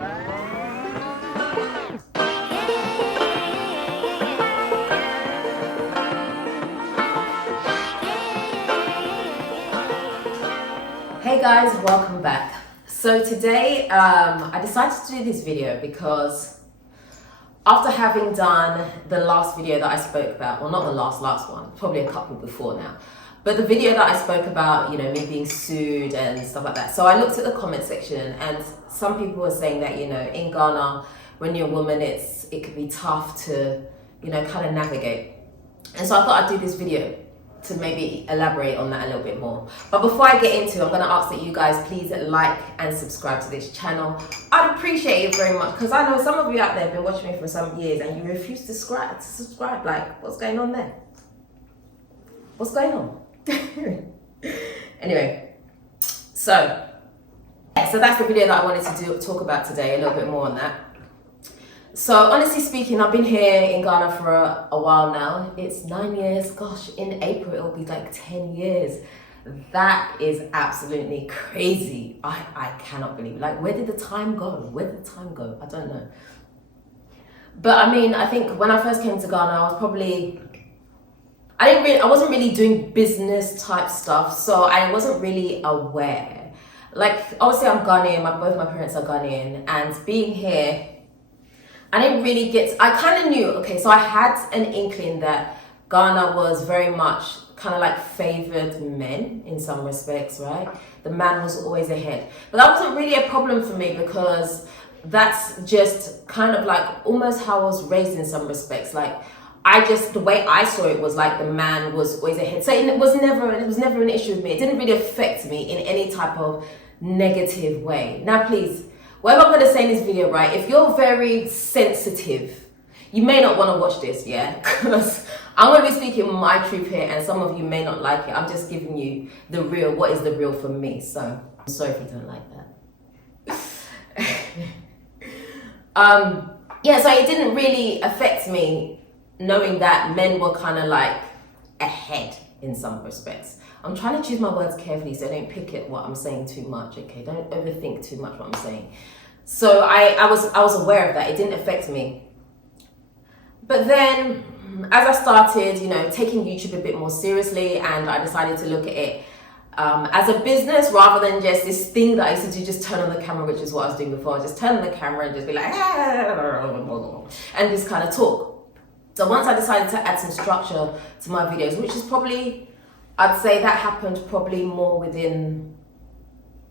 Hey guys, welcome back. So today I decided to do this video because after having done the last video that I spoke about, well, not the last one, probably a couple before now, but the video that I spoke about, you know, me being sued and stuff like that. So I looked at the comment section and some people were saying that, you know, in Ghana, when you're a woman, it could be tough to, you know, kind of navigate. And so I thought I'd do this video to maybe elaborate on that a little bit more. But before I get into it, I'm going to ask that you guys please like and subscribe to this channel. I'd appreciate it very much because I know some of you out there have been watching me for some years and you refuse to subscribe. Like, what's going on there? What's going on? Anyway, so that's the video that I wanted to talk about today, a little bit more on that. So honestly speaking, I've been here in Ghana for a while now. It's 9 years. Gosh, in April it'll be like 10 years. That is absolutely crazy. I cannot believe it. Like, where did the time go? Where did the time go? I don't know. But I mean, I think when I first came to Ghana, I wasn't really doing business type stuff, so I wasn't really aware. Like, obviously I'm Ghanaian, both my parents are Ghanaian, and being here, I didn't really I kind of knew, okay, so I had an inkling that Ghana was very much kind of like favored men in some respects, right? The man was always ahead. But that wasn't really a problem for me because that's just kind of like almost how I was raised in some respects. Like, the way I saw it was like the man was always ahead. So it was never an issue with me. It didn't really affect me in any type of negative way. Now, please, whatever I'm going to say in this video, right, if you're very sensitive, you may not want to watch this, yeah? Because I'm going to be speaking my truth here and some of you may not like it. I'm just giving you the real, what is the real for me. So I'm sorry if you don't like that. Yeah, so it didn't really affect me knowing that men were kind of like ahead in some respects. I'm trying to choose my words carefully so I don't pick at what I'm saying too much, okay? Don't overthink too much what I'm saying. So I was aware of that. It didn't affect me. But then as I started, you know, taking YouTube a bit more seriously, and I decided to look at it as a business rather than just this thing that I used to do, just turn on the camera, which is what I was doing before. Just turn on the camera and just be like, and just kind of talk. So once I decided to add some structure to my videos, which is probably, I'd say that happened probably more within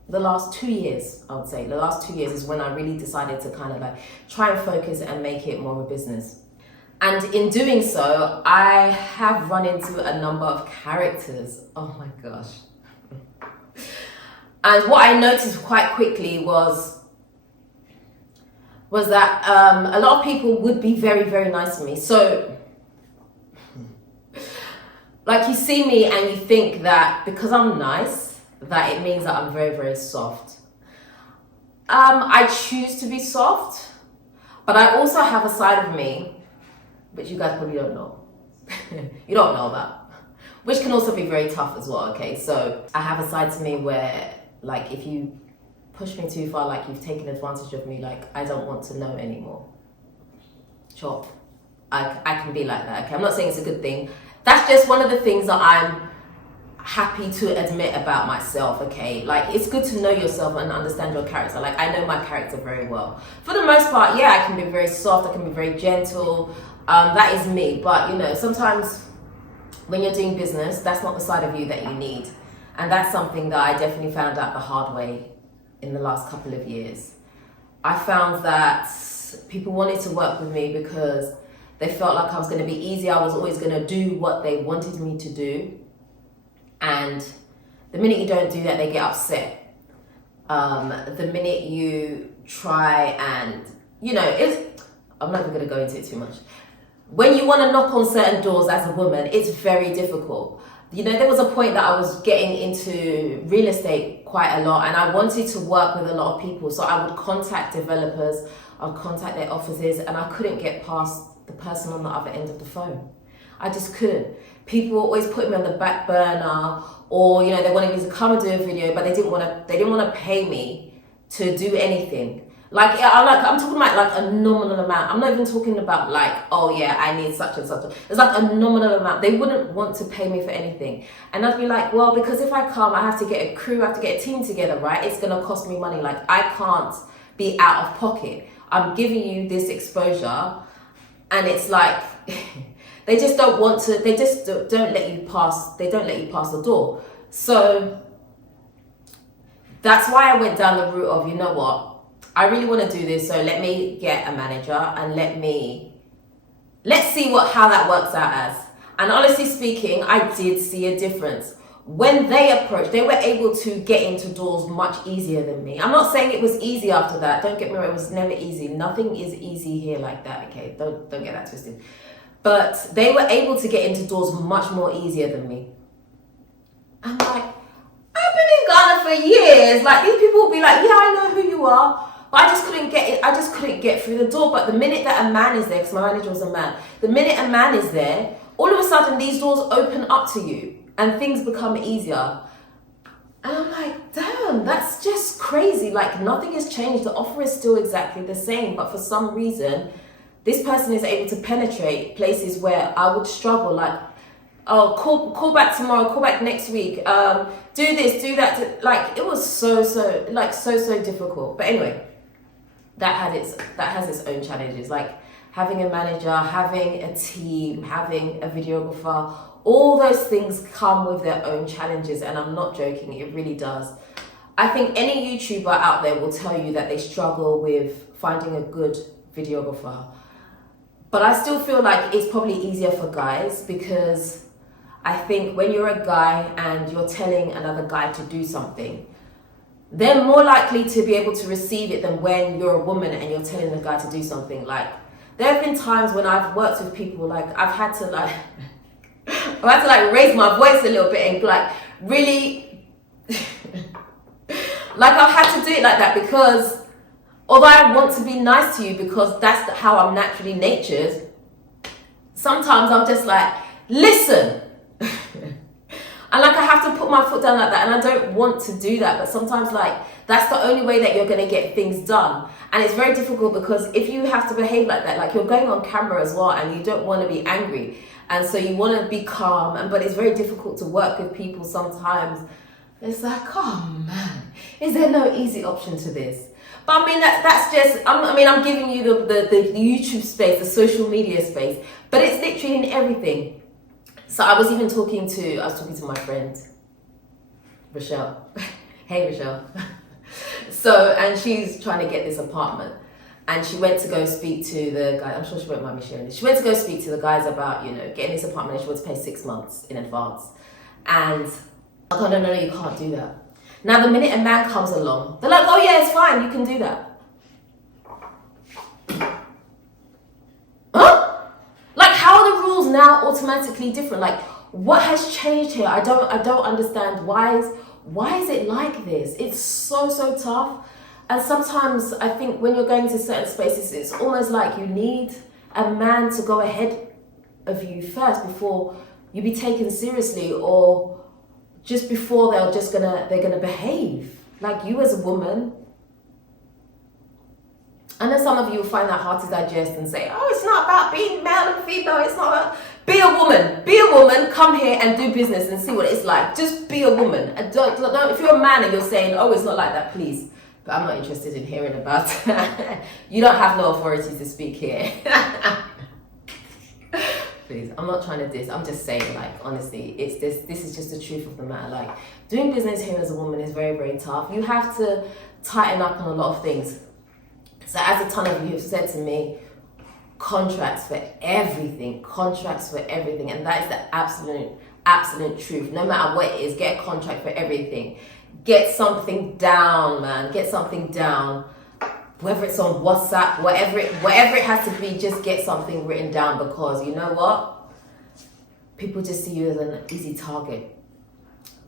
the last 2 years, I would say. The last 2 years is when I really decided to kind of like try and focus and make it more of a business. And in doing so, I have run into a number of characters. Oh my gosh. And what I noticed quite quickly was that a lot of people would be very, very nice to me. So, like, you see me and you think that because I'm nice, that it means that I'm very, very soft. I choose to be soft, but I also have a side of me, which you guys probably don't know. You don't know that. Which can also be very tough as well, okay? So I have a side to me where, like, if you push me too far, like you've taken advantage of me, like I don't want to know anymore. Sure, I can be like that, okay? I'm not saying it's a good thing. That's just one of the things that I'm happy to admit about myself, okay? Like, it's good to know yourself and understand your character. Like, I know my character very well. For the most part, yeah, I can be very soft, I can be very gentle. That is me. But, you know, sometimes when you're doing business, that's not the side of you that you need. And that's something that I definitely found out the hard way in the last couple of years. I found that people wanted to work with me because they felt like I was going to be easy. I was always going to do what they wanted me to do. And the minute you don't do that, they get upset. The minute you try and, you know, I'm not even going to go into it too much. When you want to knock on certain doors as a woman, it's very difficult. You know, there was a point that I was getting into real estate quite a lot and I wanted to work with a lot of people. So I would contact developers, I'd contact their offices, and I couldn't get past the person on the other end of the phone. I just couldn't. People were always putting me on the back burner, or, you know, they wanted me to come and do a video, but they didn't want to pay me to do anything. Like, yeah, I'm talking about like a nominal amount. I'm not even talking about like, oh yeah, I need such and such. It's like a nominal amount. They wouldn't want to pay me for anything. And I'd be like, well, because if I come, I have to get a crew, I have to get a team together, right? It's going to cost me money. Like, I can't be out of pocket. I'm giving you this exposure. And it's like, they just don't want to, they just don't let you pass, they don't let you pass the door. So that's why I went down the route of, you know what? I really want to do this, so let me get a manager and let's see how that works out as. And honestly speaking, I did see a difference. When they approached, they were able to get into doors much easier than me. I'm not saying it was easy after that. Don't get me wrong, it was never easy. Nothing is easy here like that, okay? Don't get that twisted. But they were able to get into doors much more easier than me. I'm like, I've been in Ghana for years. Like, these people will be like, yeah, I know who you are. But I just couldn't get it. I just couldn't get through the door. But the minute that a man is there, because my manager was a man, the minute a man is there, all of a sudden these doors open up to you and things become easier. And I'm like, damn, that's just crazy. Like, nothing has changed. The offer is still exactly the same. But for some reason, this person is able to penetrate places where I would struggle. Like, oh, call back tomorrow, call back next week. Do this, do that. Like, it was so difficult. But anyway, that has its own challenges. Like, having a manager, having a team, having a videographer, all those things come with their own challenges, and I'm not joking, it really does. I think any YouTuber out there will tell you that they struggle with finding a good videographer. But I still feel like it's probably easier for guys, because I think when you're a guy and you're telling another guy to do something, they're more likely to be able to receive it than when you're a woman and you're telling a guy to do something. Like, there have been times when I've worked with people, like, I've had to raise my voice a little bit and like really like, I've had to do it like that, because although I want to be nice to you because that's how I'm naturally natured, sometimes I'm just like, listen. And like, I have to put my foot down like that, and I don't want to do that, but sometimes like that's the only way that you're going to get things done. And it's very difficult, because if you have to behave like that, like, you're going on camera as well and you don't want to be angry, and so you want to be calm, but it's very difficult to work with people sometimes. It's like, oh man, is there no easy option to this? But I mean, that's just, I'm giving you the YouTube space, the social media space, but it's literally in everything. So I was talking to my friend, Rochelle. Hey, Rochelle. So, and she's trying to get this apartment. And she went to go speak to the guy. I'm sure she won't mind me sharing this. She went to go speak to the guys about, getting this apartment. And she wanted to pay 6 months in advance. And I thought, no, you can't do that. Now, the minute a man comes along, they're like, oh yeah, it's fine, you can do that. Now automatically different. Like, what has changed here? I don't understand. Why is it like this? It's so tough. And sometimes I think when you're going to certain spaces, it's almost like you need a man to go ahead of you first before you be taken seriously, or just before they're gonna behave. Like, you as a woman, I know some of you will find that hard to digest and say, oh, it's not about being male and female. It's not about... Be a woman, come here and do business and see what it's like. Just be a woman. And don't, if you're a man and you're saying, oh, it's not like that, please. But I'm not interested in hearing about it. You don't have no authority to speak here. Please, I'm not trying to diss. I'm just saying, like, honestly, this is just the truth of the matter. Like, doing business here as a woman is very, very tough. You have to tighten up on a lot of things. So as a ton of you have said to me, contracts for everything, and that is the absolute truth. No matter what it is, get a contract for everything. Get something down, man. Get something down. Whether it's on WhatsApp, whatever it has to be, just get something written down, because you know what? People just see you as an easy target,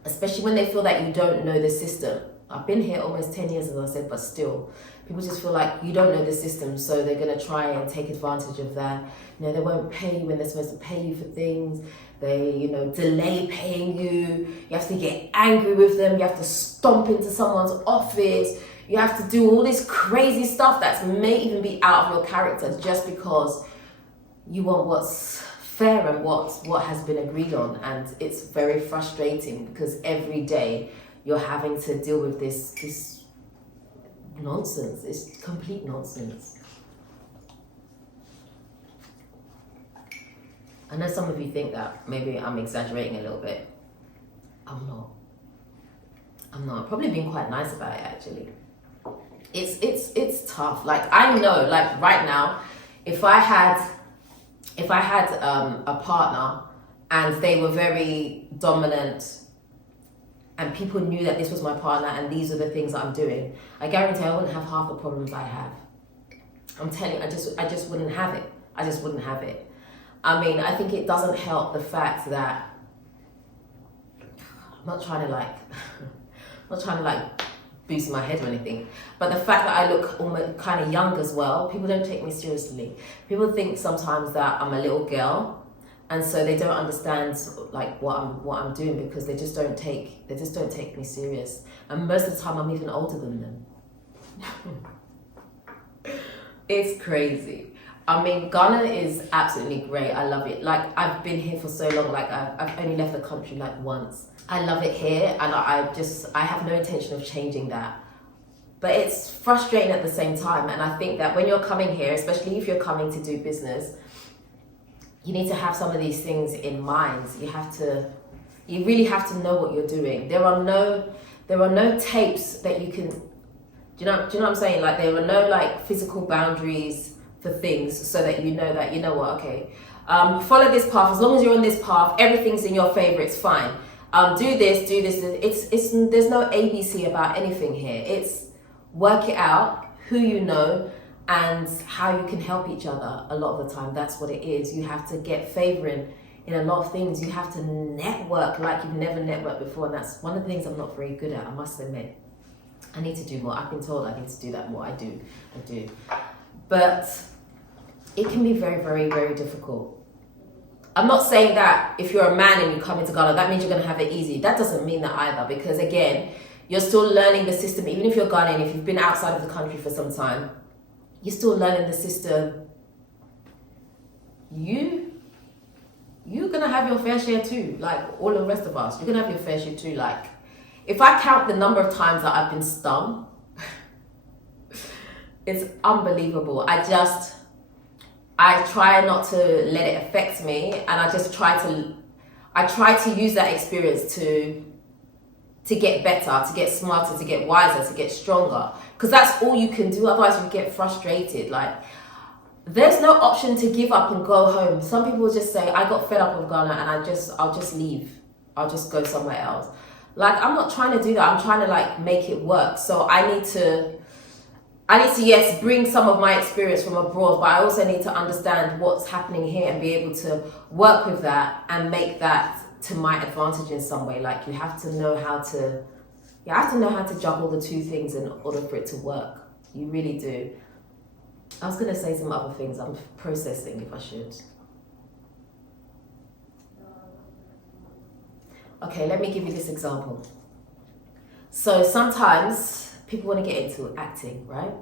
especially when they feel that you don't know the system. I've been here almost 10 years, as I said, but still, people just feel like you don't know the system, so they're going to try and take advantage of that. They won't pay you when they're supposed to pay you for things. They, delay paying you. You have to get angry with them. You have to stomp into someone's office. You have to do all this crazy stuff that may even be out of your character just because you want what's fair and what has been agreed on. And it's very frustrating because every day you're having to deal with this nonsense. It's complete nonsense. I know some of you think that maybe I'm exaggerating a little bit. I'm not. I've probably been quite nice about it, actually. It's tough. Like, I know, like right now, if I had a partner and they were very dominant and people knew that this was my partner and these are the things that I'm doing, I guarantee I wouldn't have half the problems I have. I'm telling you, I just wouldn't have it. I just wouldn't have it. I mean, I think it doesn't help the fact that I'm not trying to boost my head or anything, but the fact that I look almost kind of young as well, people don't take me seriously. People think sometimes that I'm a little girl, and so they don't understand like what I'm doing because they just don't take me serious. And most of the time, I'm even older than them. It's crazy. I mean, Ghana is absolutely great. I love it. Like, I've been here for so long. Like, I've only left the country like once. I love it here, and I have no intention of changing that. But it's frustrating at the same time. And I think that when you're coming here, especially if you're coming to do business, you need to have some of these things in mind. You really have to know what you're doing. There are no tapes that you can. Do you know what I'm saying? Like, there are no like physical boundaries for things, so that you know what, okay, follow this path. As long as you're on this path, everything's in your favor. It's fine. Do this. It's there's no ABC about anything here. It's work it out, who you know, and how you can help each other. A lot of the time, that's what it is. You have to get favor in a lot of things. You have to network like you've never networked before, and that's one of the things I'm not very good at, I must admit. I need to do more. I've been told I need to do that more. I do. But it can be very, very, very difficult. I'm not saying that if you're a man and you come into Ghana, that means you're going to have it easy. That doesn't mean that either, because again, you're still learning the system. Even if you're Ghanaian, if you've been outside of the country for some time, you're still learning the system. You're going to have your fair share too, like all the rest of us. You're going to have your fair share too. Like, if I count the number of times that I've been stung, it's unbelievable. I try not to let it affect me, and I try to use that experience to get better, to get smarter, to get wiser, to get stronger, because that's all you can do. Otherwise you get frustrated. Like, there's no option to give up and go home. Some people just say, I got fed up with Ghana and I'll just leave. I'll just go somewhere else. Like, I'm not trying to do that. I'm trying to like make it work. So I need to, yes, bring some of my experience from abroad, but I also need to understand what's happening here and be able to work with that and make that to my advantage in some way. Like, you have to know how to juggle the two things in order for it to work. You really do. I was going to say some other things. I'm processing if I should. Okay, let me give you this example. So sometimes people want to get into acting, right?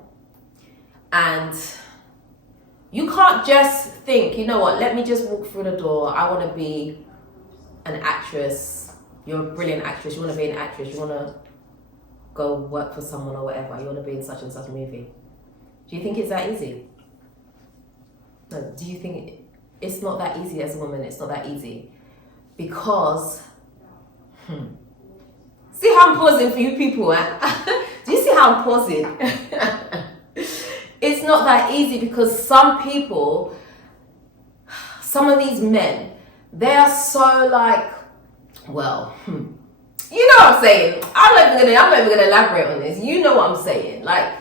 And you can't just think, you know what, let me just walk through the door. I want to be an actress. You're a brilliant actress. You want to be an actress. You want to go work for someone or whatever. You want to be in such and such movie. Do you think it's that easy? No, do you think it's not that easy as a woman? It's not that easy. Because, see how I'm pausing for you people, eh? Do you see how I'm pausing? It's not that easy because some people, some of these men, they are so like, well, you know what I'm saying. I'm not even gonna elaborate on this. You know what I'm saying. Like,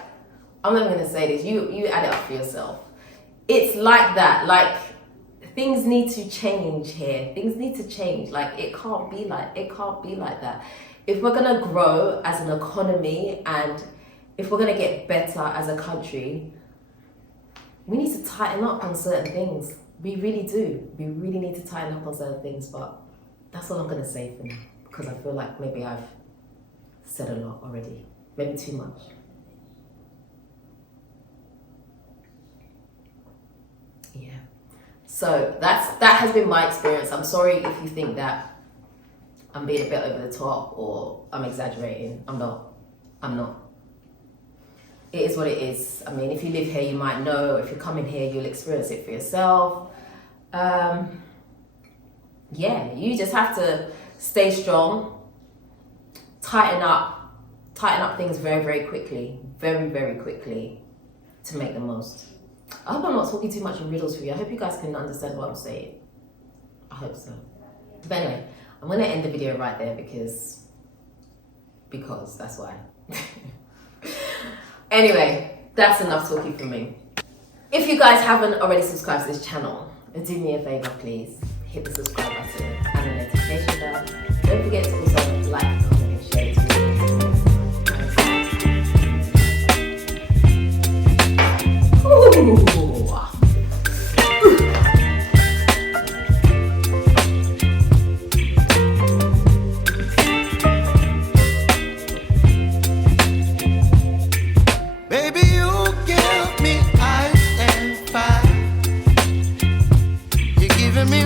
I'm not even gonna say this. You add it up for yourself. It's like that. Like, things need to change here. Things need to change. Like, it can't be like that. If we're gonna grow as an economy and if we're gonna get better as a country, we need to tighten up on certain things. We really do. We really need to tighten up on certain things, but that's all I'm gonna say for now, because I feel like maybe I've said a lot already. Maybe too much. Yeah. So that has been my experience. I'm sorry if you think that I'm being a bit over the top or I'm exaggerating. I'm not. It is what it is. I mean, if you live here, you might know. If you're coming here, you'll experience it for yourself. Yeah, you just have to stay strong, tighten up things very, very quickly, very, very quickly to make the most. I hope I'm not talking too much in riddles for you. I hope you guys can understand what I'm saying. I hope so. But anyway, I'm going to end the video right there because that's why. Anyway, that's enough talking from me. If you guys haven't already subscribed to this channel, do me a favor, please. Hit the subscribe button and the notification bell. Don't forget to also like, comment, and share this video. Ooh. Baby, you give me ice and fire. You're giving me